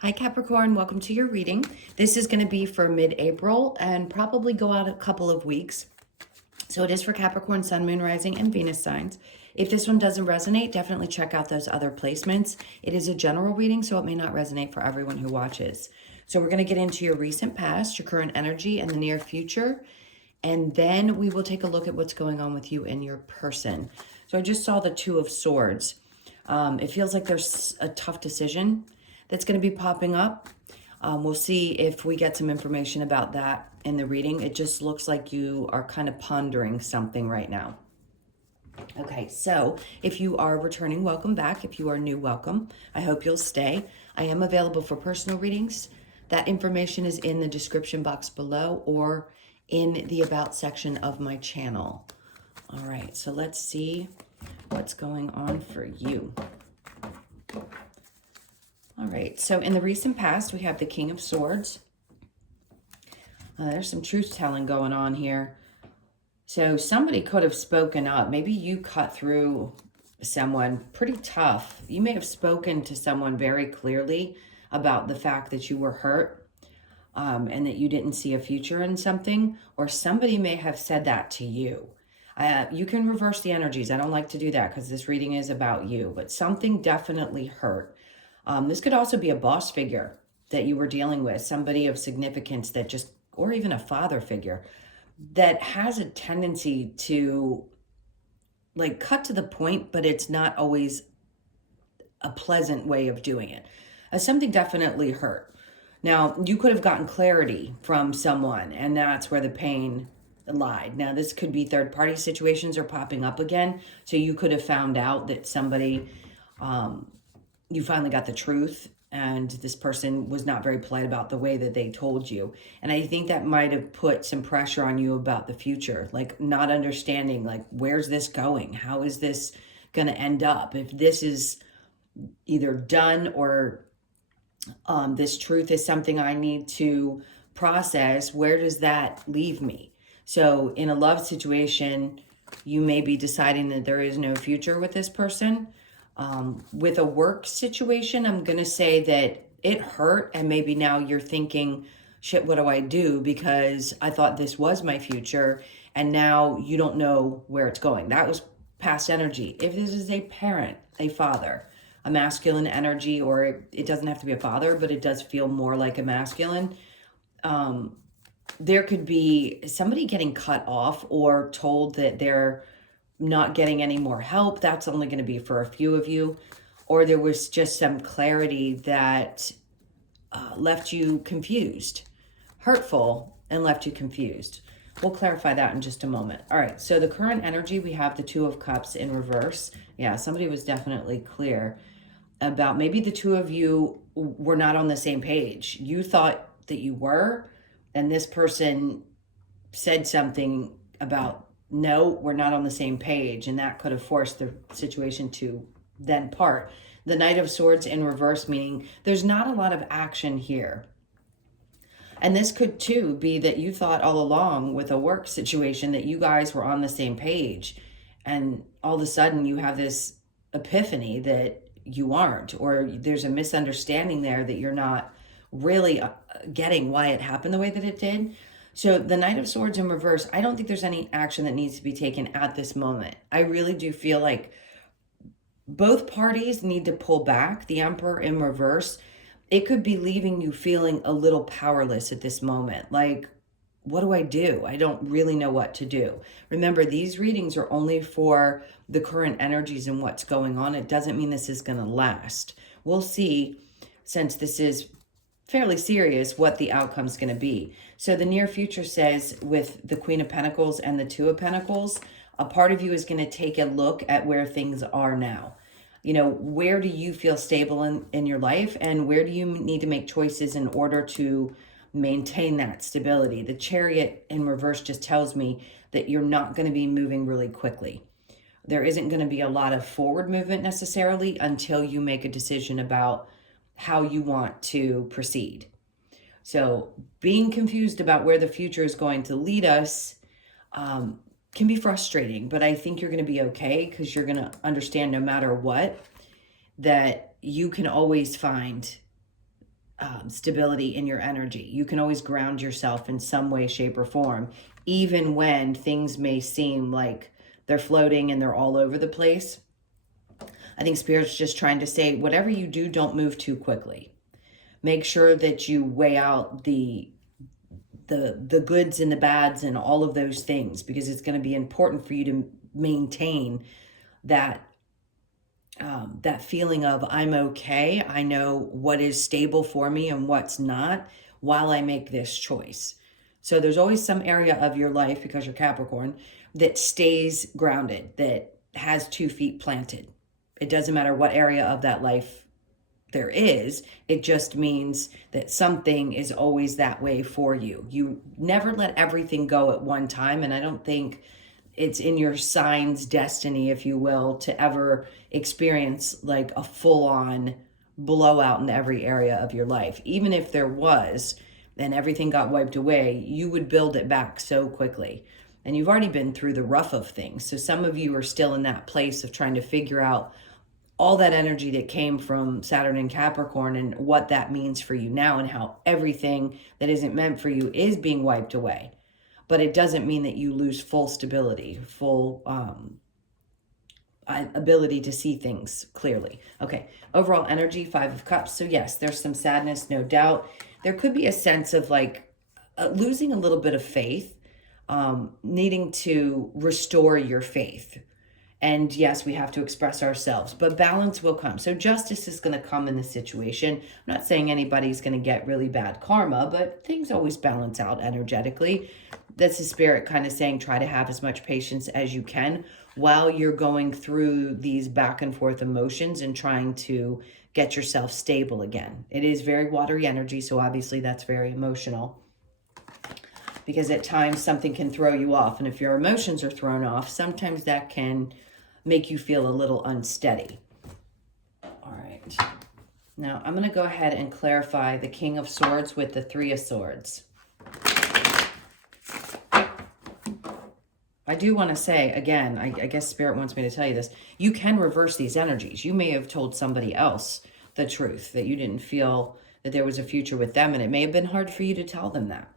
Hi Capricorn, welcome to your reading. This is going to be for mid-April and probably go out a couple of weeks. So it is for Capricorn, Sun, Moon, Rising, and Venus signs. If this one doesn't resonate, definitely check out those other placements. It is a general reading, so it may not resonate for everyone who watches. So we're going to get into your recent past, your current energy, and the near future. And then we will take a look at what's going on with you and your person. So I just saw the Two of Swords. It feels like there's a tough decision that's going to be popping up. We'll see if we get some information about that in the reading. It just looks like you are kind of pondering something right now. Okay, so if you are returning, welcome back. If you are new, welcome. I hope you'll stay. I am available for personal readings. That information is in the description box below or in the About section of my channel. All right, so let's see what's going on for you. All right, so in the recent past, we have the King of Swords. There's some truth-telling going on here. So somebody could have spoken up. Maybe you cut through someone pretty tough. You may have spoken to someone very clearly about the fact that you were hurt and that you didn't see a future in something, or somebody may have said that to you. You can reverse the energies. I don't like to do that because this reading is about you, but something definitely hurt. This could also be a boss figure that you were dealing with, somebody of significance that just, or even a father figure that has a tendency to like cut to the point, but it's not always a pleasant way of doing it. Something definitely hurt. Now, you could have gotten clarity from someone, and that's where the pain lied. Now, this could be third-party situations are popping up again, so you could have found out that somebody, you finally got the truth, and this person was not very polite about the way that they told you. And I think that might have put some pressure on you about the future, like not understanding, like, where's this going? How is this going to end up? If this is either done or this truth is something I need to process, where does that leave me? So in a love situation, you may be deciding that there is no future with this person. With a work situation, I'm going to say that it hurt, and maybe now you're thinking, shit, what do I do? Because I thought this was my future, and now you don't know where it's going. That was past energy. If this is a parent, a father, a masculine energy, or it doesn't have to be a father, but it does feel more like a masculine, there could be somebody getting cut off or told that they're not getting any more help. That's only going to be for a few of you. Or there was just some clarity that left you confused, hurtful, and left you confused. We'll clarify that in just a moment. All right, so the current energy, we have the Two of Cups in reverse. Yeah, somebody was definitely clear about maybe the two of you were not on the same page. You thought that you were, and this person said something about, no, we're not on the same page, and that could have forced the situation to then part. The Knight of Swords in reverse, meaning there's not a lot of action here. And this could too be that you thought all along with a work situation that you guys were on the same page, and all of a sudden you have this epiphany that you aren't, or there's a misunderstanding there that you're not really getting why it happened the way that it did. So the Knight of Swords in reverse, I don't think there's any action that needs to be taken at this moment. I really do feel like both parties need to pull back. The Emperor in reverse, it could be leaving you feeling a little powerless at this moment. Like, what do I do? I don't really know what to do. Remember, these readings are only for the current energies and what's going on. It doesn't mean this is going to last. We'll see, since this is fairly serious, what the outcome's going to be. So the near future says with the Queen of Pentacles and the Two of Pentacles, a part of you is going to take a look at where things are now. You know, where do you feel stable in your life, and where do you need to make choices in order to maintain that stability? The Chariot in reverse just tells me that you're not going to be moving really quickly. There isn't going to be a lot of forward movement necessarily until you make a decision about how you want to proceed. So being confused about where the future is going to lead us can be frustrating, but I think you're going to be okay, because you're going to understand no matter what that you can always find stability in your energy. You can always ground yourself in some way, shape, or form, even when things may seem like they're floating and they're all over the place. I think Spirit's just trying to say, whatever you do, don't move too quickly. Make sure that you weigh out the goods and the bads and all of those things, because it's going to be important for you to maintain that that feeling of I'm okay. I know what is stable for me and what's not while I make this choice. So there's always some area of your life, because you're Capricorn, that stays grounded, that has 2 feet planted. It doesn't matter what area of that life there is. It just means that something is always that way for you. You never let everything go at one time. And I don't think it's in your sign's destiny, if you will, to ever experience like a full-on blowout in every area of your life. Even if there was, and everything got wiped away, you would build it back so quickly. And you've already been through the rough of things. So some of you are still in that place of trying to figure out all that energy that came from Saturn and Capricorn and what that means for you now, and how everything that isn't meant for you is being wiped away. But it doesn't mean that you lose full stability, full ability to see things clearly. Okay, overall energy, 5 of Cups. So yes, there's some sadness, no doubt. There could be a sense of like losing a little bit of faith, needing to restore your faith. And yes, we have to express ourselves, but balance will come. So justice is going to come in this situation. I'm not saying anybody's going to get really bad karma, but things always balance out energetically. That's the Spirit kind of saying, try to have as much patience as you can while you're going through these back and forth emotions and trying to get yourself stable again. It is very watery energy, so obviously that's very emotional, because at times something can throw you off. And if your emotions are thrown off, sometimes that can make you feel a little unsteady. All right. Now I'm going to go ahead and clarify the King of Swords with the 3 of Swords. I do want to say, again, I guess Spirit wants me to tell you this. You can reverse these energies. You may have told somebody else the truth, that you didn't feel that there was a future with them, and it may have been hard for you to tell them that.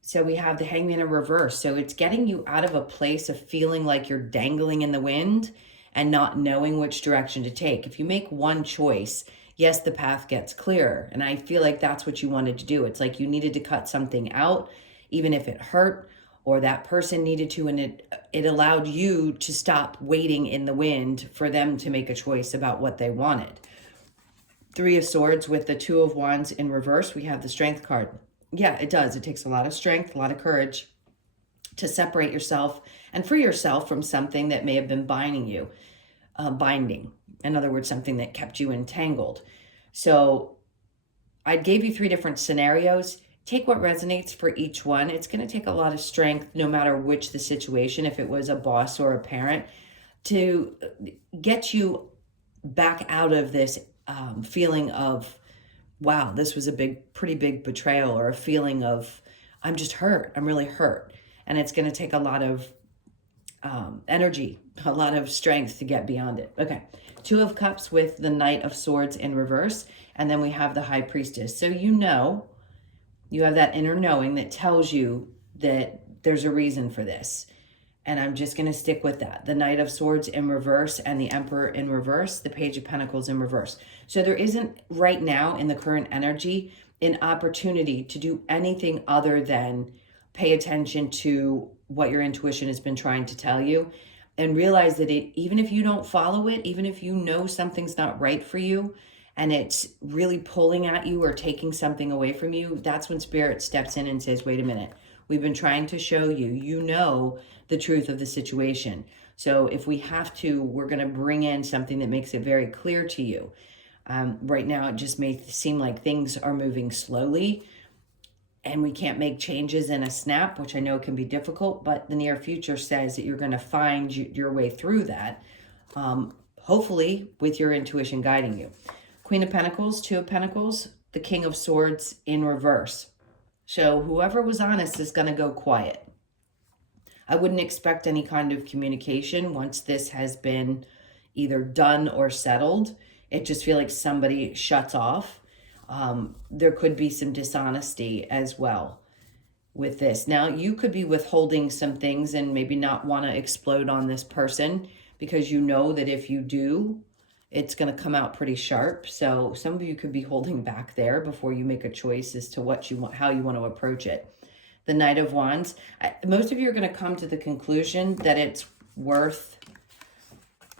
So we have the Hangman in reverse. So it's getting you out of a place of feeling like you're dangling in the wind and not knowing which direction to take. If you make one choice, yes, the path gets clearer. And I feel like that's what you wanted to do. It's like you needed to cut something out, even if it hurt, or that person needed to, and it allowed you to stop waiting in the wind for them to make a choice about what they wanted. 3 of Swords with the 2 of Wands in reverse, we have the Strength card. Yeah, it does. It takes a lot of strength, a lot of courage to separate yourself and free yourself from something that may have been binding you. Binding. In other words, something that kept you entangled. So I gave you 3 different scenarios. Take what resonates for each one. It's going to take a lot of strength, no matter which the situation, if it was a boss or a parent, to get you back out of this feeling of, wow, this was a pretty big betrayal, or a feeling of, I'm just hurt. I'm really hurt. And it's going to take a lot of energy, a lot of strength to get beyond it. Okay. 2 of Cups with the Knight of Swords in reverse. And then we have the High Priestess. So you have that inner knowing that tells you that there's a reason for this. And I'm just going to stick with that. The Knight of Swords in reverse and the Emperor in reverse, the Page of Pentacles in reverse. So there isn't right now in the current energy an opportunity to do anything other than pay attention to what your intuition has been trying to tell you, and realize that even if you don't follow it, even if you know something's not right for you and it's really pulling at you or taking something away from you, that's when Spirit steps in and says, wait a minute, we've been trying to show you, you know the truth of the situation. So if we have to, we're going to bring in something that makes it very clear to you. Right now, it just may seem like things are moving slowly and we can't make changes in a snap, which I know can be difficult, but the near future says that you're going to find your way through that, hopefully with your intuition guiding you. Queen of Pentacles, 2 of Pentacles, the King of Swords in reverse. So whoever was honest is going to go quiet. I wouldn't expect any kind of communication once this has been either done or settled. It just feels like somebody shuts off. There could be some dishonesty as well with this. Now, you could be withholding some things and maybe not want to explode on this person because you know that if you do, it's going to come out pretty sharp. So some of you could be holding back there before you make a choice as to what you want, how you want to approach it. The Knight of Wands, most of you are going to come to the conclusion that it's worth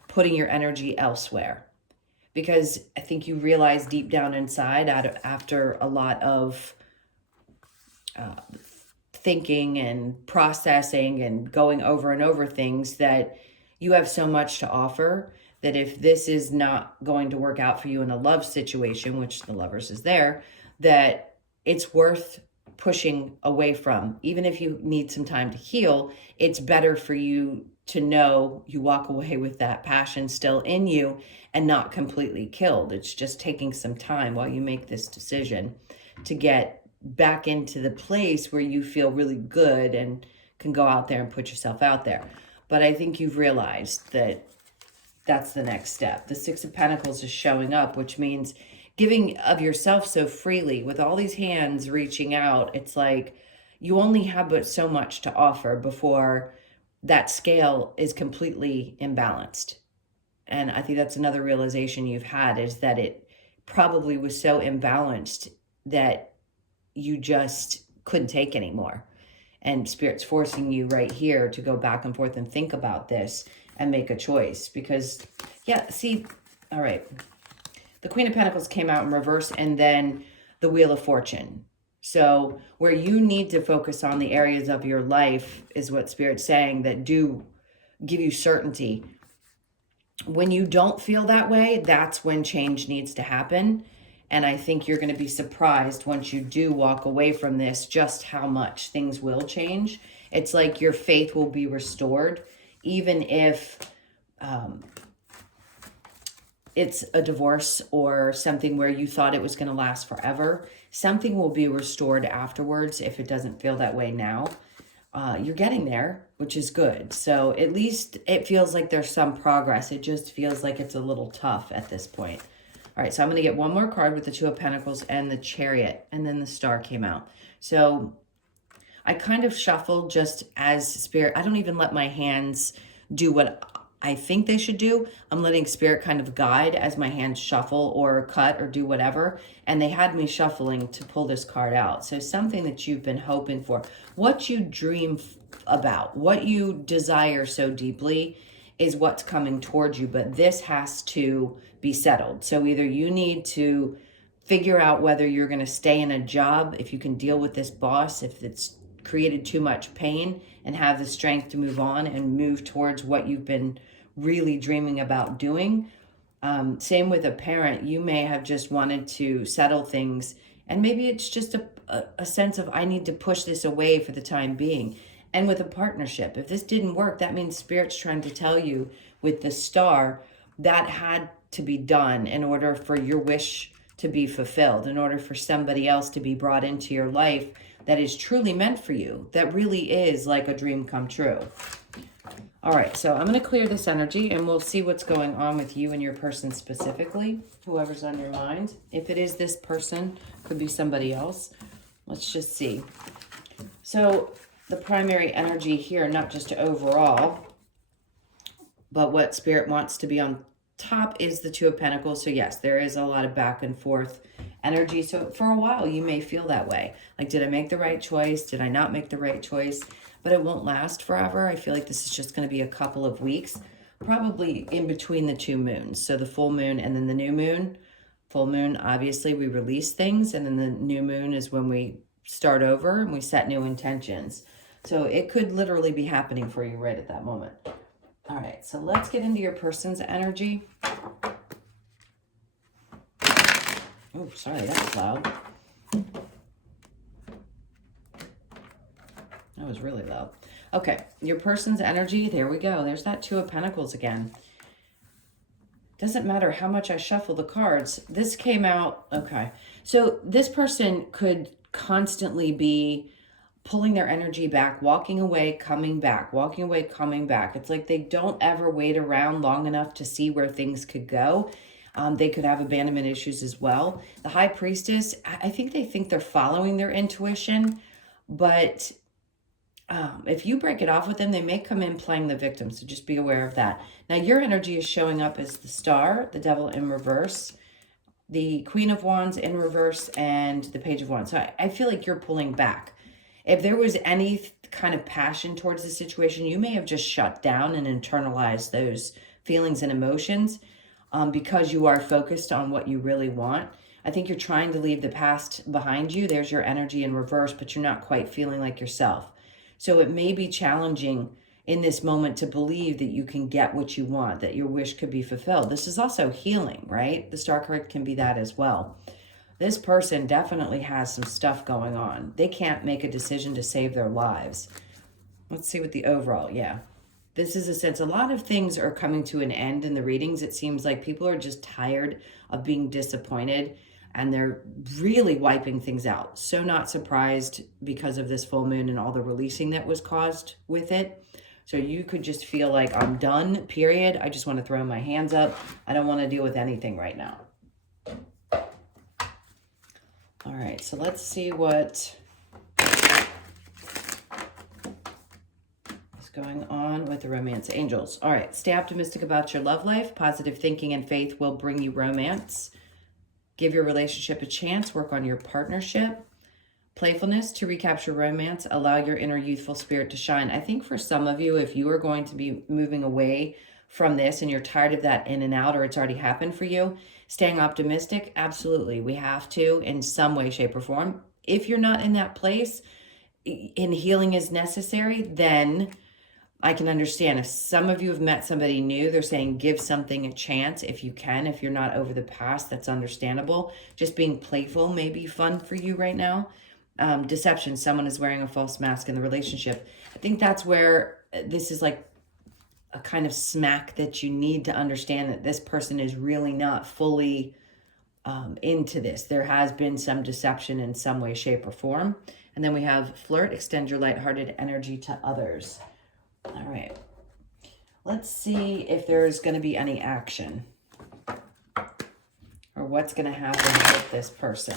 putting your energy elsewhere, because I think you realize deep down inside, after a lot of thinking and processing and going over and over things, that you have so much to offer that if this is not going to work out for you in a love situation, which the Lovers is there, that it's worth pushing away from. Even if you need some time to heal, it's better for you to know you walk away with that passion still in you and not completely killed. It's just taking some time while you make this decision to get back into the place where you feel really good and can go out there and put yourself out there. But I think you've realized that that's the next step. The Six of Pentacles is showing up, which means giving of yourself so freely with all these hands reaching out. It's like you only have but so much to offer before that scale is completely imbalanced. And I think that's another realization you've had, is that it probably was so imbalanced that you just couldn't take anymore. And Spirit's forcing you right here to go back and forth and think about this and make a choice. Because, yeah, see, all right. The Queen of Pentacles came out in reverse, and then the Wheel of Fortune. So where you need to focus on the areas of your life is what Spirit's saying that do give you certainty. When you don't feel that way, that's when change needs to happen. And I think you're going to be surprised once you do walk away from this, just how much things will change. It's like your faith will be restored, even if it's a divorce or something where you thought it was going to last forever. Something will be restored afterwards if it doesn't feel that way now. You're getting there, which is good. So at least it feels like there's some progress. It just feels like it's a little tough at this point. All right, so I'm going to get one more card with the Two of Pentacles and the Chariot, and then the Star came out. So I kind of shuffled just as Spirit. I don't even let my hands do what I think they should do. I'm letting Spirit kind of guide as my hands shuffle or cut or do whatever. And they had me shuffling to pull this card out. So something that you've been hoping for, what you dream about, what you desire so deeply is what's coming towards you. But this has to be settled. So either you need to figure out whether you're going to stay in a job, if you can deal with this boss, if it's created too much pain, and have the strength to move on and move towards what you've been really dreaming about doing. Same with a parent. You may have just wanted to settle things, and maybe it's just a sense of, I need to push this away for the time being. And with a partnership, if this didn't work, that means Spirit's trying to tell you with the Star that had to be done in order for your wish to be fulfilled, in order for somebody else to be brought into your life that is truly meant for you, that really is like a dream come true. All right, so I'm going to clear this energy, and we'll see what's going on with you and your person specifically, whoever's on your mind. If it is this person, could be somebody else. Let's just see. So the primary energy here, not just overall, but what Spirit wants to be on top, is the Two of Pentacles. So yes, there is a lot of back and forth energy. So for a while, you may feel that way. Like, did I make the right choice? Did I not make the right choice? But it won't last forever. I feel like this is just going to be a couple of weeks, probably in between the two moons. So the full moon and then the new moon. Full moon, obviously, we release things. And then the new moon is when we start over and we set new intentions. So it could literally be happening for you right at that moment. All right, so let's get into your person's energy. Oh, sorry, that's loud. That was really loud. Okay, your person's energy, there we go. There's that Two of Pentacles again. Doesn't matter how much I shuffle the cards. This came out, okay. So this person could constantly be pulling their energy back, walking away, coming back, walking away, coming back. It's like they don't ever wait around long enough to see where things could go. They could have abandonment issues as well. The High Priestess, I think they're following their intuition, but if you break it off with them, they may come in playing the victim. So just be aware of that. Now, your energy is showing up as the Star, the Devil in reverse, the Queen of Wands in reverse, and the Page of Wands. So I feel like you're pulling back. If there was any kind of passion towards the situation, you may have just shut down and internalized those feelings and emotions because you are focused on what you really want. I think you're trying to leave the past behind you. There's your energy in reverse, but you're not quite feeling like yourself. So it may be challenging in this moment to believe that you can get what you want, that your wish could be fulfilled. This is also healing, right? The Star card can be that as well. This person definitely has some stuff going on. They can't make a decision to save their lives. Let's see what the overall, yeah. This is a sense, a lot of things are coming to an end in the readings. It seems like people are just tired of being disappointed and they're really wiping things out. So not surprised because of this full moon and all the releasing that was caused with it. So you could just feel like I'm done, period. I just want to throw my hands up. I don't want to deal with anything right now. All right, so let's see what is going on with the romance angels. All right, stay optimistic about your love life. Positive thinking and faith will bring you romance. Give your relationship a chance. Work on your partnership. Playfulness to recapture romance. Allow your inner youthful spirit to shine. I think for some of you, if you are going to be moving away from this and you're tired of that in and out, or it's already happened for you, staying optimistic, absolutely. We have to in some way, shape, or form. If you're not in that place and healing is necessary, then I can understand. If some of you have met somebody new, they're saying give something a chance if you can. If you're not over the past, that's understandable. Just being playful may be fun for you right now. Deception, someone is wearing a false mask in the relationship. I think that's where this is like a kind of smack that you need to understand that this person is really not fully into this. There has been some deception in some way, shape, or form. And then we have flirt, extend your lighthearted energy to others. All right. Let's see if there's going to be any action or what's going to happen with this person.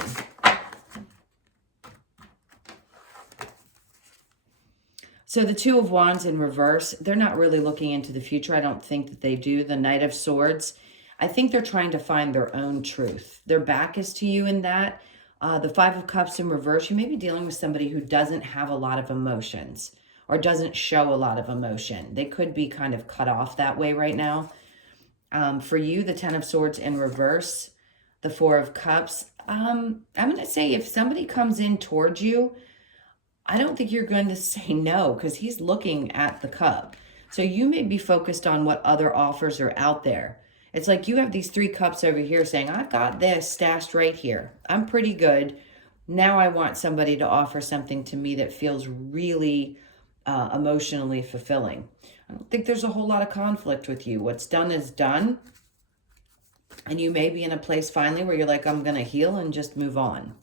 So the Two of Wands in reverse, they're not really looking into the future. I don't think that they do. The Knight of Swords, I think they're trying to find their own truth. Their back is to you in that. The Five of Cups in reverse, you may be dealing with somebody who doesn't have a lot of emotions or doesn't show a lot of emotion. They could be kind of cut off that way right now. For you, the Ten of Swords in reverse, the Four of Cups. I'm going to say if somebody comes in towards you, I don't think you're going to say no because he's looking at the cup. So you may be focused on what other offers are out there. It's like you have these three cups over here saying, I've got this stashed right here. I'm pretty good. Now I want somebody to offer something to me that feels really emotionally fulfilling. I don't think there's a whole lot of conflict with you. What's done is done. And you may be in a place finally where you're like, I'm going to heal and just move on.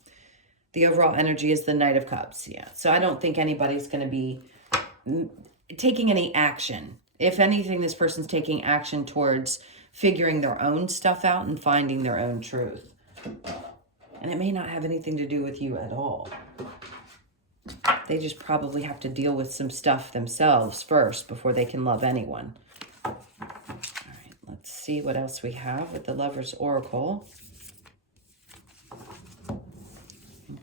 The overall energy is the Knight of Cups. Yeah. So I don't think anybody's going to be taking any action. If anything, this person's taking action towards figuring their own stuff out and finding their own truth. And it may not have anything to do with you at all. They just probably have to deal with some stuff themselves first before they can love anyone. All right. Let's see what else we have with the Lover's Oracle.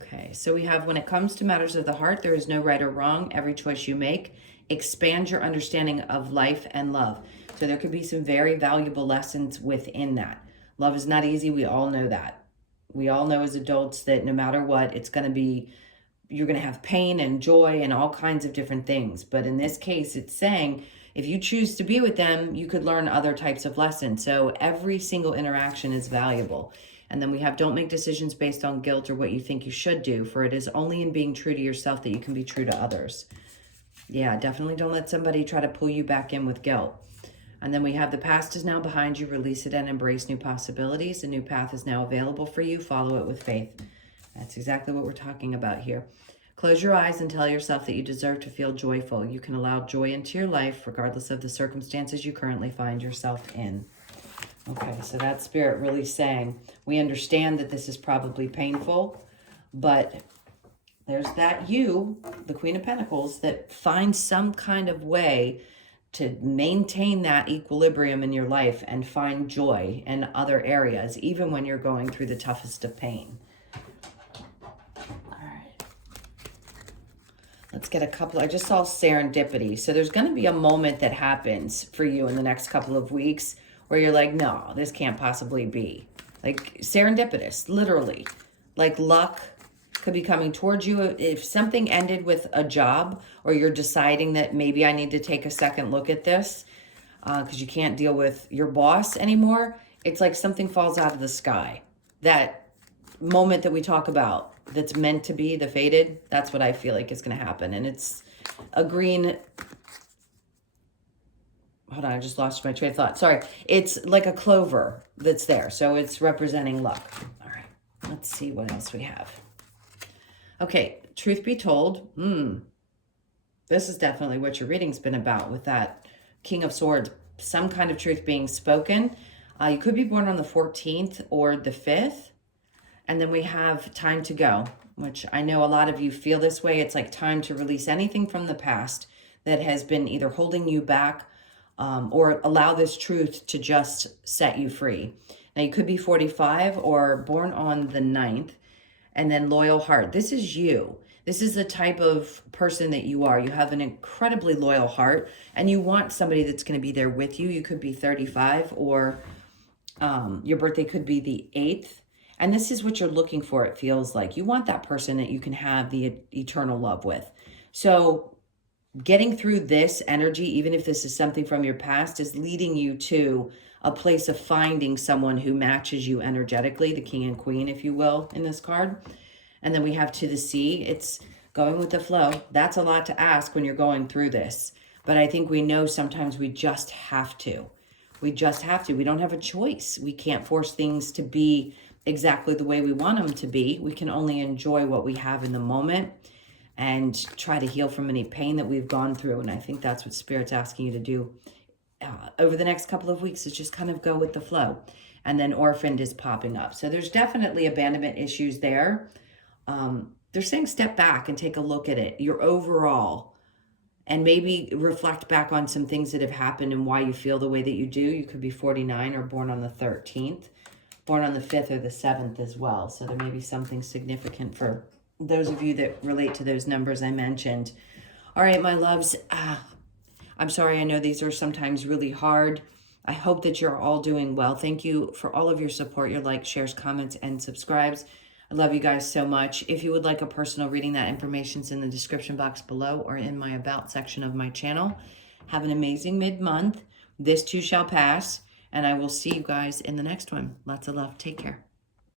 Okay, so we have, when it comes to matters of the heart, there is no right or wrong. Every choice you make expands your understanding of life and love. So there could be some very valuable lessons within that. Love is not easy. We all know that. We all know as adults that no matter what, it's going to be, you're going to have pain and joy and all kinds of different things. But in this case, it's saying if you choose to be with them, you could learn other types of lessons. So every single interaction is valuable. And then we have, don't make decisions based on guilt or what you think you should do, for it is only in being true to yourself that you can be true to others. Yeah, definitely don't let somebody try to pull you back in with guilt. And then we have, the past is now behind you. Release it and embrace new possibilities. A new path is now available for you. Follow it with faith. That's exactly what we're talking about here. Close your eyes and tell yourself that you deserve to feel joyful. You can allow joy into your life regardless of the circumstances you currently find yourself in. Okay, so that spirit really saying, we understand that this is probably painful, but there's that you, the Queen of Pentacles, that finds some kind of way to maintain that equilibrium in your life and find joy in other areas, even when you're going through the toughest of pain. All right. Let's get a couple. I just saw serendipity. So there's going to be a moment that happens for you in the next couple of weeks where you're like, no, this can't possibly be. Like serendipitous, literally. Like luck could be coming towards you. If something ended with a job, or you're deciding that maybe I need to take a second look at this because you can't deal with your boss anymore, it's like something falls out of the sky. That moment that we talk about that's meant to be, the fated, that's what I feel like is going to happen. And it's a green... Hold on, I just lost my train of thought. Sorry. It's like a clover that's there. So it's representing luck. All right. Let's see what else we have. Okay. Truth be told, this is definitely what your reading's been about with that King of Swords. Some kind of truth being spoken. You could be born on the 14th or the 5th. And then we have time to go, which I know a lot of you feel this way. It's like time to release anything from the past that has been either holding you back, or allow this truth to just set you free. Now, you could be 45 or born on the 9th, and then loyal heart. This is you. This is the type of person that you are. You have an incredibly loyal heart, and you want somebody that's going to be there with you. You could be 35, or your birthday could be the 8th. And this is what you're looking for, it feels like. You want that person that you can have the eternal love with. So getting through this energy, even if this is something from your past, is leading you to a place of finding someone who matches you energetically, the king and queen, if you will, in this card. And then we have to the sea. It's going with the flow. That's a lot to ask when you're going through this. But I think we know sometimes we just have to. We just have to. We don't have a choice. We can't force things to be exactly the way we want them to be. We can only enjoy what we have in the moment and try to heal from any pain that we've gone through. And I think that's what Spirit's asking you to do over the next couple of weeks, is just kind of go with the flow. And then orphaned is popping up. So there's definitely abandonment issues there. They're saying step back and take a look at it, your overall, and maybe reflect back on some things that have happened and why you feel the way that you do. You could be 49 or born on the 13th, born on the 5th or the 7th as well. So there may be something significant for those of you that relate to those numbers I mentioned. All right, my loves, I'm sorry. I know these are sometimes really hard. I hope that you're all doing well. Thank you for all of your support, your likes, shares, comments, and subscribes. I love you guys so much. If you would like a personal reading, that information's in the description box below or in my about section of my channel. Have an amazing mid-month. This too shall pass, and I will see you guys in the next one. Lots of love. Take care.